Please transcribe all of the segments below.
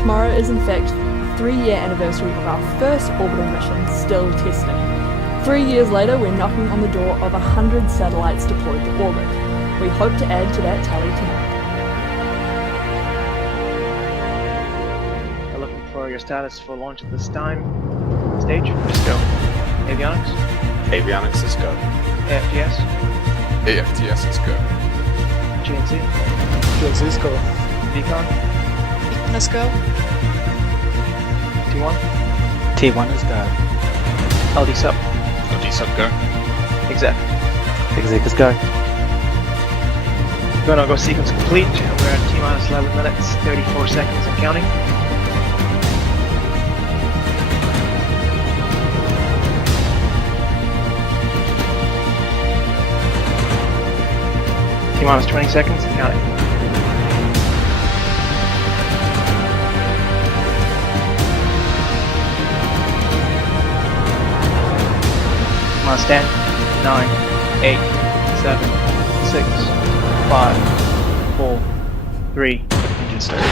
Tomorrow is in fact the 3-year anniversary of our first orbital mission, still testing. 3 years later, we're knocking on the door of 100 satellites deployed to orbit. We hope to add to that tally tonight. Looking for your status for launch at this time. Stage, just go. Avionics? Avionics is go. AFTS? AFTS is go. GNC? GNC is go. Decon? Let's go. T1? T1 is go. LD sub? LD sub go. Exec? Exec is go. Go sequence complete. We're at T-minus 11 minutes, 34 seconds and counting. T-minus 20 seconds and counting. T-minus 10, 9, 8, 7, 6, 5, 4, 3, engine start.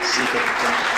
Sequence.